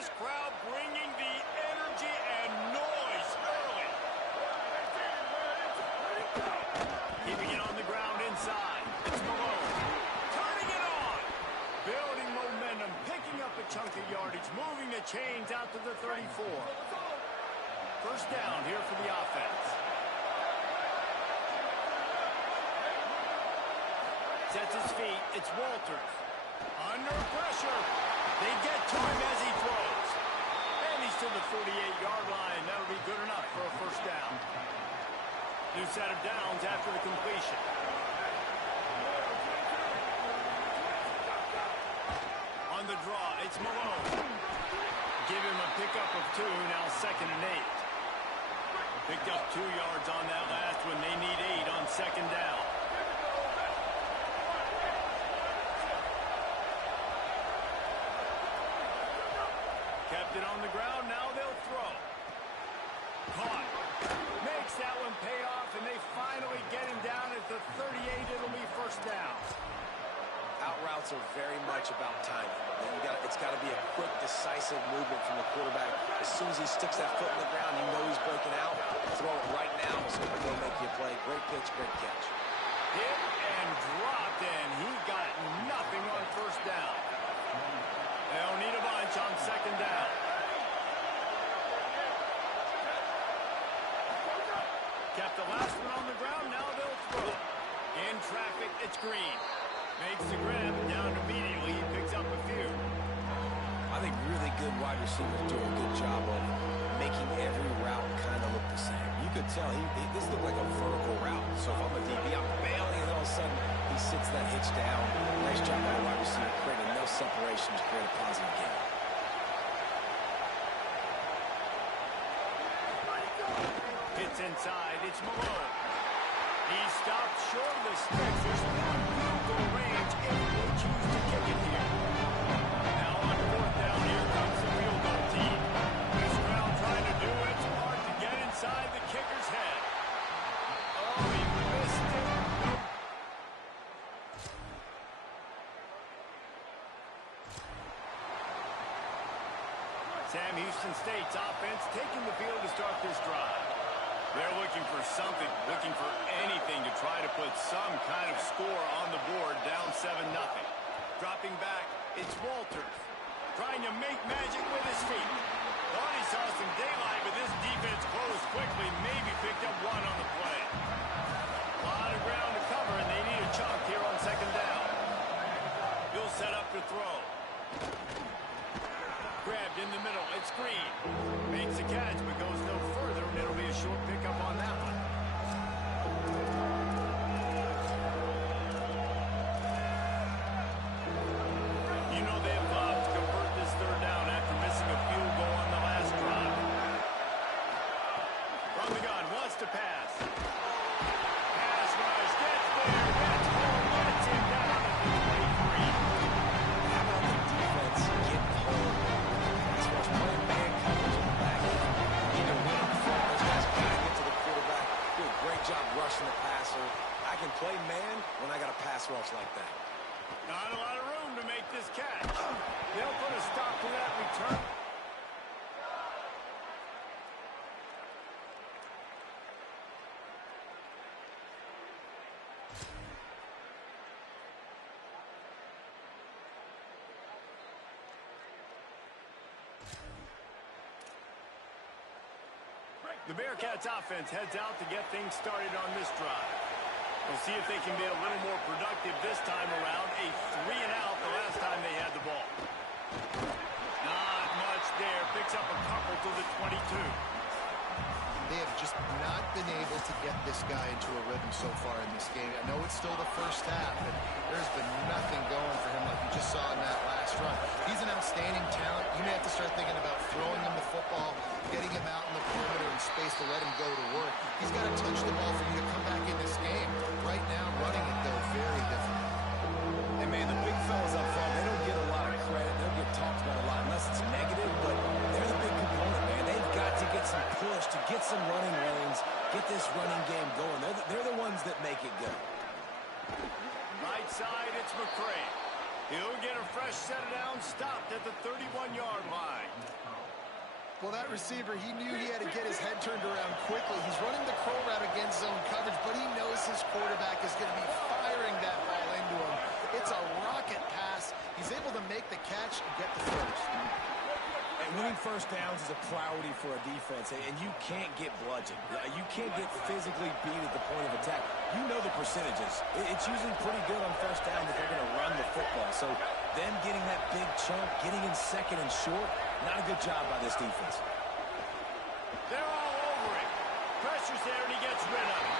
this crowd bringing the energy and noise early. Keeping it on the ground inside. It's Malone. Turning it on. Building momentum, picking up a chunk of yardage, moving the chains out to the 34. First down here for the offense. Sets his feet. It's Walters. Under pressure. They get to him as he throws. And he's to the 48-yard line. That'll be good enough for a first down. New set of downs after the completion. On the draw, it's Malone. Give him a pickup of 2, now 2nd and 8. Picked up 2 yards on that last one. They need 8 on 2nd down. Kept it on the ground, now they'll throw. Caught. Makes that one pay off, and they finally get him down at the 38. It'll be first down. Out routes are very much about timing. It's got to be a quick, decisive movement from the quarterback. As soon as he sticks that foot in the ground, you know he's breaking out. Throw it right now so he'll make you a play. Great pitch, great catch. Hit and dropped, and he got nothing on first down. They'll need a bunch on 2nd down. Kept the last one on the ground, now they'll throw. In traffic, it's Green. Makes the grab, and down immediately, he picks up a few. I think really good wide receivers do a good job of making every route kind of look the same. You could tell this looked like a vertical route. So if I'm a DB, I'm bailing, and all of a sudden he sits that hitch down. Nice job by the wide receiver, creating no separation to create a positive gain. Hits inside, it's Malone. He stopped short of the sticks. There's still field goal range if they choose to kick it here. Now on 4th down, here comes the field goal team. This crowd trying to do its part to get inside the kicker's head. Oh, he missed it. Sam Houston State's offense taking the field to start this drive. They're looking for something, looking for anything to try to put some kind of score on the board, down 7-0. Dropping back, it's Walters. Trying to make magic with his feet. Thought he saw some daylight, but this defense closed quickly, maybe picked up 1 on the play. A lot of ground to cover, and they need a chunk here on 2nd down. He'll set up to throw. Grabbed in the middle, it's Green. Makes a catch, but goes no further, and it'll be a short pickup on that one. You know they've loved to convert this 3rd down after missing a field goal on the last drive. From the gun, wants to pass. Pass rush, gets there, gets home, gets him down at the 23. How about the defense getting home? Playing man coverage in the back end. Either win in front. Those guys got to get to the quarterback. Do a great job rushing the passer. I can play man when I got a pass rush like that. Not a lot of room to make this catch. They'll put a stop to that return. The Bearcats offense heads out to get things started on this drive. We'll see if they can be a little more productive this time around. A 3-and-out the last time they had the ball. Not much there. Picks up a couple to the 22. They have just not been able to get this guy into a rhythm so far in this game. I know it's still the first half, but there's been nothing going for him like you just saw in that last run. He's an outstanding talent. You may have to start thinking about throwing him the football, getting him out in the perimeter and space to let him go to work. He's got to touch the ball for you to come back in this game. Right now, running it, though, very difficult. And, man, the big fellas up front, they don't get a lot of credit. They don't get talked about a lot unless it's negative, but they're the big component, man. They've got to get some push, to get some running lanes, get this running game going. They're the ones that make it go. Right side, it's McCray. He'll get a fresh set down, stopped at the 31-yard line. Well, that receiver, he knew he had to get his head turned around quickly. He's running the crow route against zone coverage, but he knows his quarterback is going to be firing that ball into him. It's a rocket pass. He's able to make the catch and get the first. And winning first downs is a priority for a defense, and you can't get bludgeoned. You can't get physically beat at the point of attack. You know the percentages. It's usually pretty good on first down that they're going to run the football. So them getting that big chunk, getting in second and short, not a good job by this defense. They're all over it. Pressure's there, and he gets rid of it.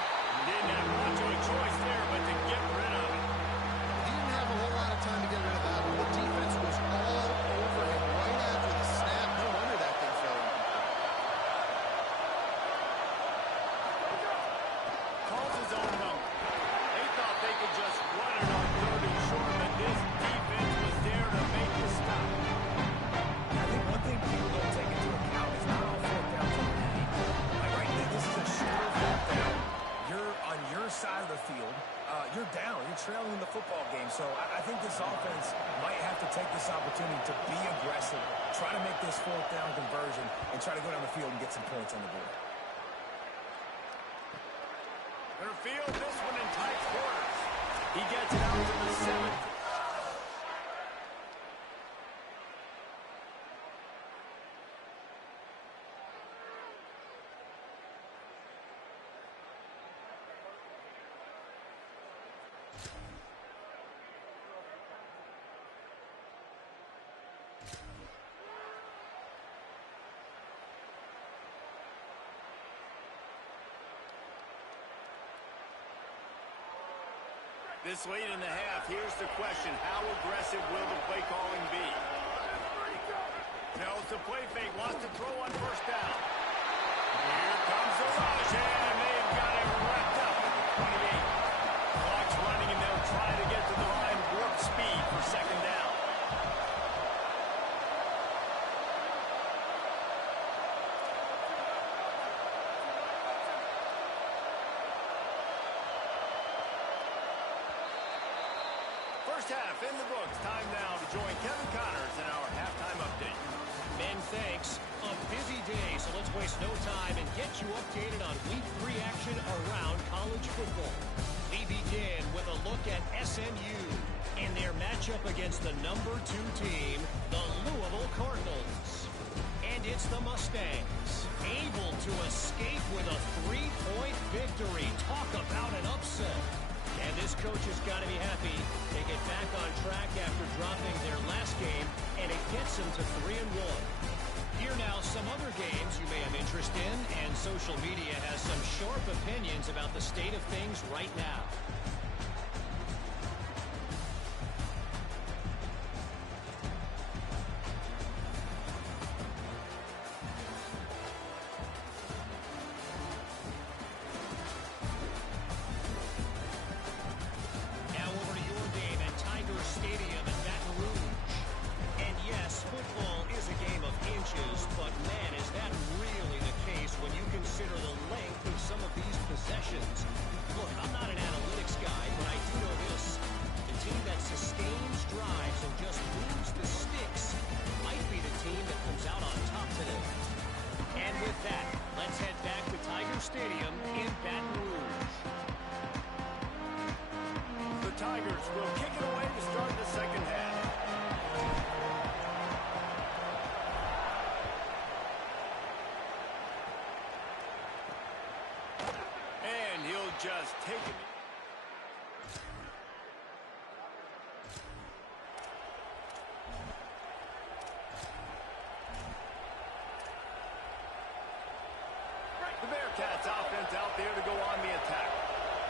Didn't have much of a choice there, but to get rid of it. He didn't have a whole lot of time to get rid of that one. The defense was all over him right after the snap. No wonder that thing fell. Calls his own number. They thought they could just run it on 3rd and short, but this defense was there to make the stop. I think one thing people don't take into account is not all 4th downs are easy. Like right now, this is a sure 4th down. You're on your side of the field. You're down. You're trailing in the football game. So I think this offense might have to take this opportunity to be aggressive, try to make this 4th down conversion, and try to go down the field and get some points on the board. Their field, this one in tight quarters. He gets it out to the 7th. This late in the half, here's the question. How aggressive will the play calling be? Tells the play fake, wants to throw on first down. Here comes the rush, and they've got it wrapped up at the 28. Clock's running, and they'll try to get to the line warp speed for 2nd down. First half in the books. Time now to join Kevin Connors in our halftime update. Ben, thanks. A busy day, so let's waste no time and get you updated on Week 3 action around college football. We begin with a look at SMU and their matchup against the number 2 team, the Louisville Cardinals. And it's the Mustangs, able to escape with a 3-point victory. Talk about an upset. And this coach has got to be happy. They get back on track after dropping their last game, and it gets them to 3-1. Here now some other games you may have interest in, and social media has some sharp opinions about the state of things right now. Tigers will kick it away to start the 2nd half. And he'll just take it. The Bearcats offense out there to go on the attack.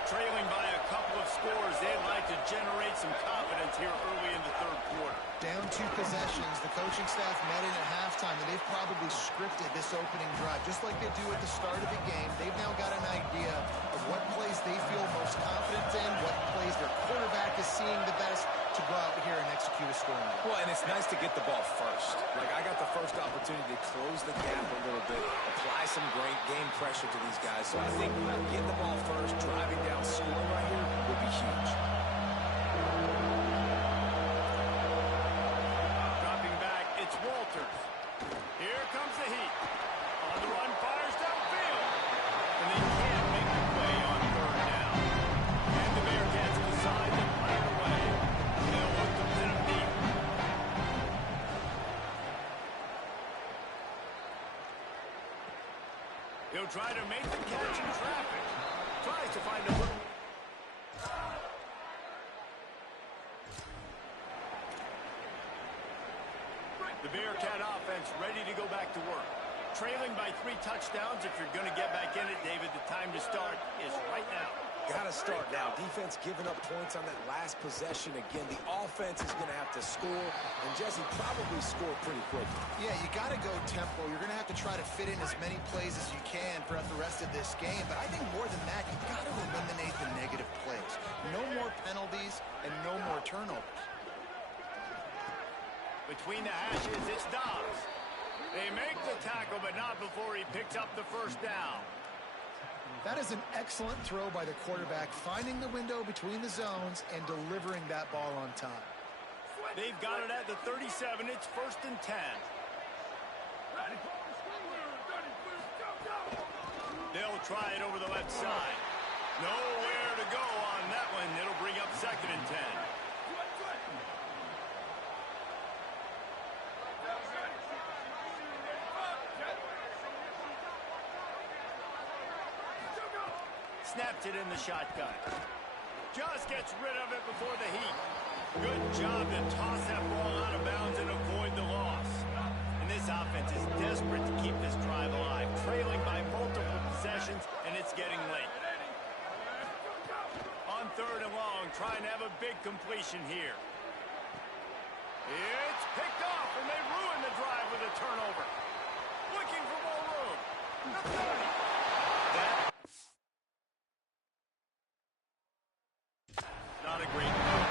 Trailing by a couple of scores, they'd like to generate some confidence here early in the 3rd quarter. Down 2 possessions, the coaching staff met in at halftime, and they've probably scripted this opening drive. Just like they do at the start of the game, they've now got an idea of what plays they feel most confident in, what plays their quarterback is seeing the best to go out here and execute a scoring. Well, and it's nice to get the ball first. Like, I got the first opportunity to close the gap a little bit, apply some great game pressure to these guys. So I think getting the ball first, driving down, scoring right here would be huge. It's Walters. Here comes the heat. On the run, fires downfield. And they can't make the play on third down. And the Bearcats decide to punt it away. They'll look to pin them deep. He'll try to make the catch in traffic. Tries to find a little... The Bearcat offense ready to go back to work. Trailing by 3 touchdowns. If you're going to get back in it, David, the time to start is right now. Got to start now. Defense giving up points on that last possession. Again, the offense is going to have to score, and Jesse probably score pretty quickly. Yeah, you got to go tempo. You're going to have to try to fit in as many plays as you can throughout the rest of this game. But I think more than that, you got to eliminate the negative plays. No more penalties and no more turnovers. Between the hashes, it's Dobbs. They make the tackle, but not before he picks up the first down. That is an excellent throw by the quarterback, finding the window between the zones and delivering that ball on time. They've got it at the 37. It's 1st and 10. They'll try it over the left side. Nowhere to go on that one. It'll bring up 2nd and 10. Snaps it in the shotgun. Just gets rid of it before the heat. Good job to toss that ball out of bounds and avoid the loss. And this offense is desperate to keep this drive alive. Trailing by multiple possessions, and it's getting late. On 3rd and long, trying to have a big completion here. It's picked off, and they ruin the drive with a turnover. Looking for more room. The 30. Not a great play.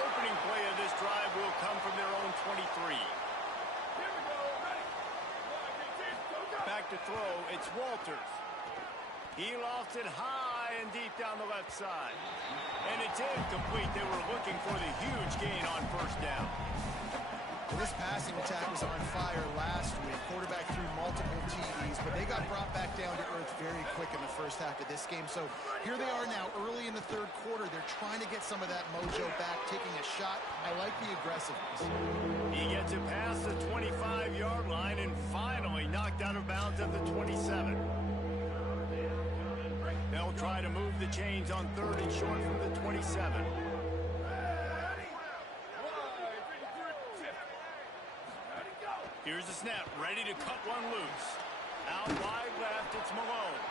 Opening play of this drive will come from their own 23. Back to throw, it's Walters. He lofts it high and deep down the left side. And it's incomplete. They were looking for the huge gain on 1st down. Well, this passing attack was on fire last week. Quarterback threw multiple TDs, but they got brought back down to earth very quick in the first half of this game. So here they are now early in the 3rd quarter. They're trying to get some of that mojo back, taking a shot. I like the aggressiveness. He gets it past the 25-yard line and finally knocked out of bounds at the 27. They'll try to move the chains on 3rd and short from the 27. Here's the snap, ready to cut one loose. Out wide left, it's Malone.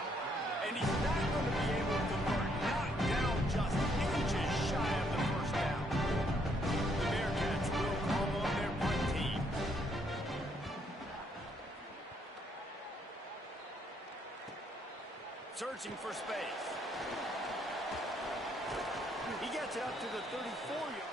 And he's not going to be able to convert. Knocked down just inches shy of the 1st down. The Bearcats will call on their punt team. Searching for space. He gets it up to the 34-yard.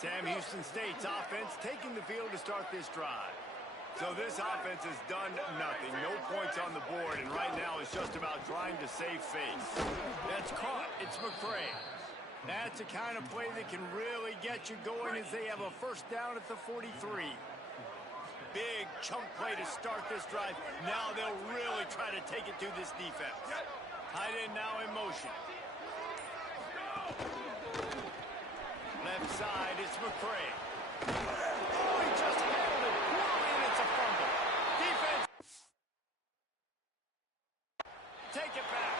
Sam Houston State's offense taking the field to start this drive. So this offense has done nothing. No points on the board, and right now it's just about trying to save face. That's caught. It's McCray. That's the kind of play that can really get you going as they have a 1st down at the 43. Big chunk play to start this drive. Now they'll really try to take it to this defense. Tight end now in motion. Left side, it's McCray. Oh, he just handled it poorly, and it's a fumble. Defense. Take it back.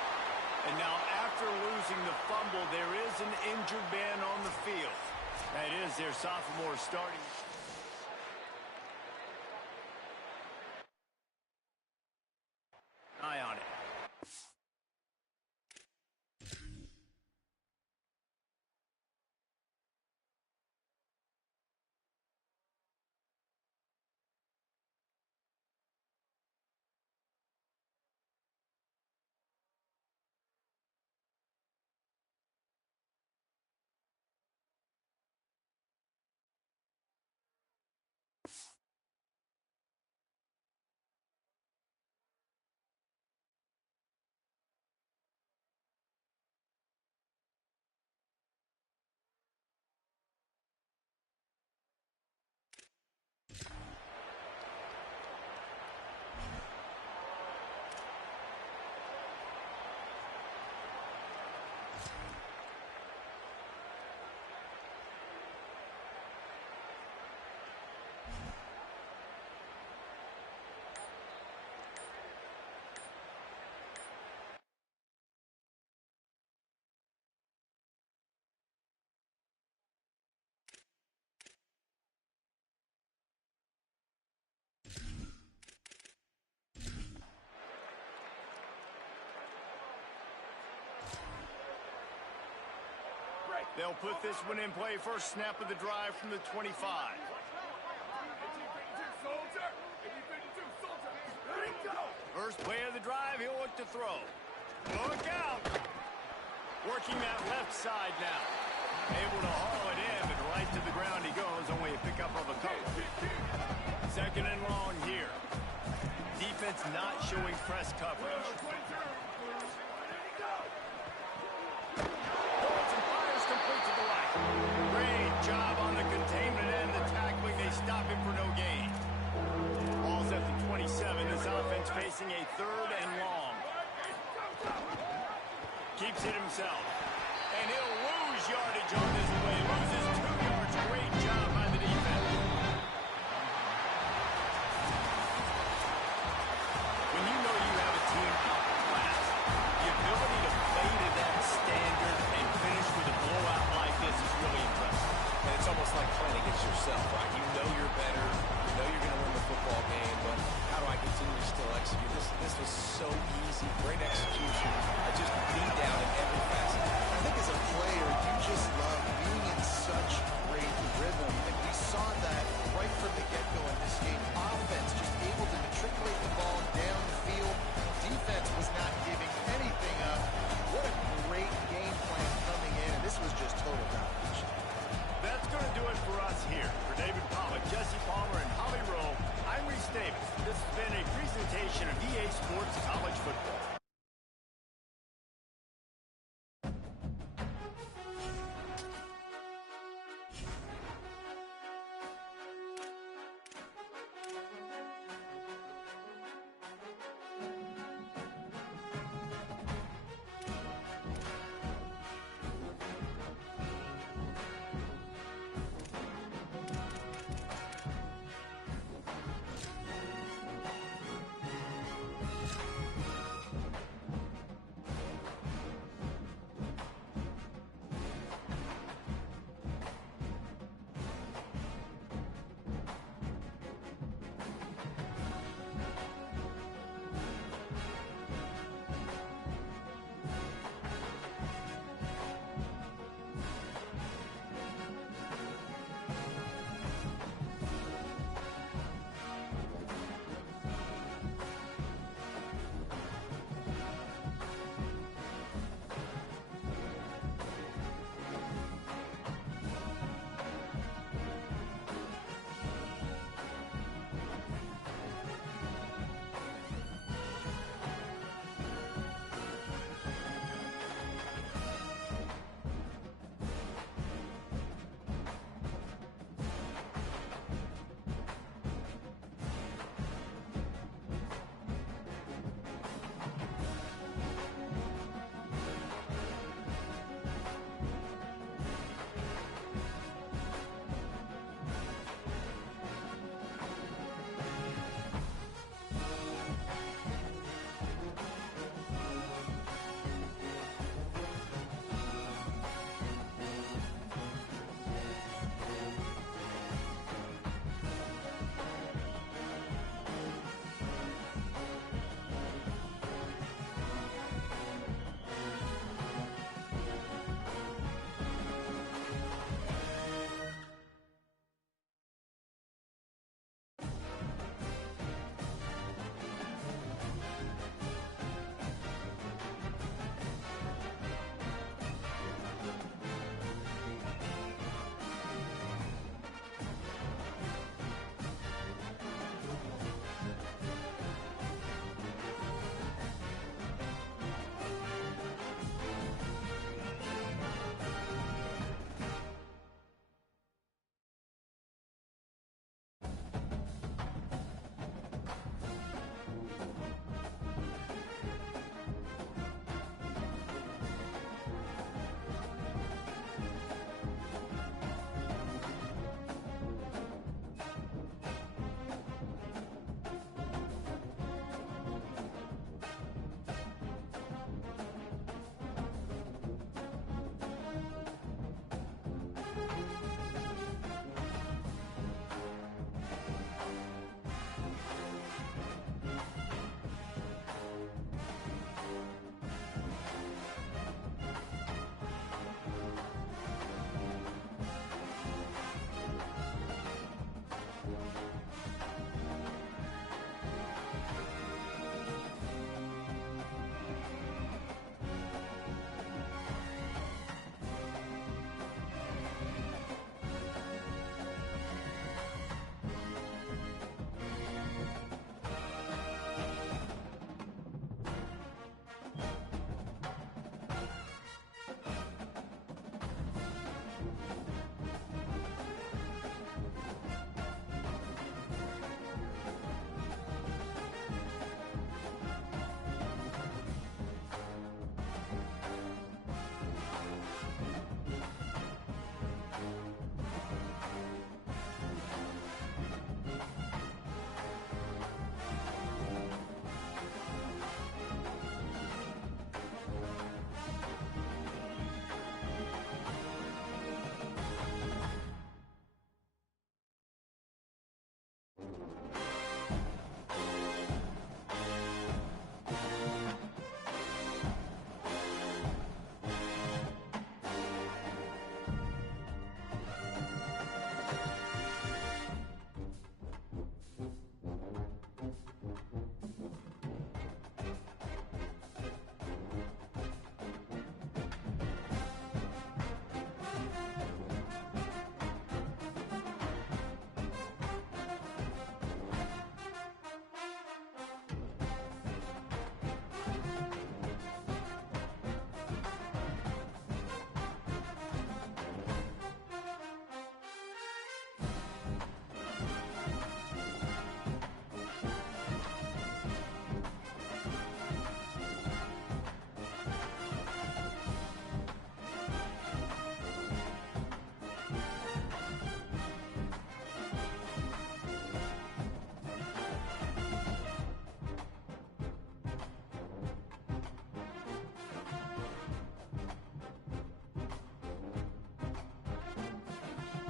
And now after losing the fumble, there is an injured man on the field. That is their sophomore starting. Eye on it. They'll put this one in play first snap of the drive from the 25. First play of the drive, he'll look to throw. Look out! Working that left side now. Able to haul it in, but right to the ground he goes, only a pickup of a couple. Second and long here. Defense not showing press coverage. Holds and fires complete to the right. Great job on the containment and the tackling. They stop him for no gain. Ball's at the 27. This offense facing a third and long. Keeps it himself. And he'll lose yardage on this play.